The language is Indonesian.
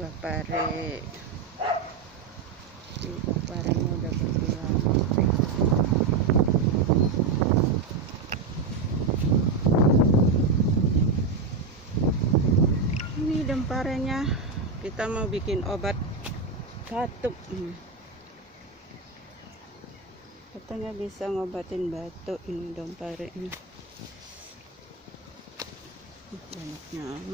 Gapare. Si gaparenya udah berkurang. Ini demparenya. Kita mau bikin obat batuk. Katanya bisa ngobatin batuk ini demparenya. Banyaknya.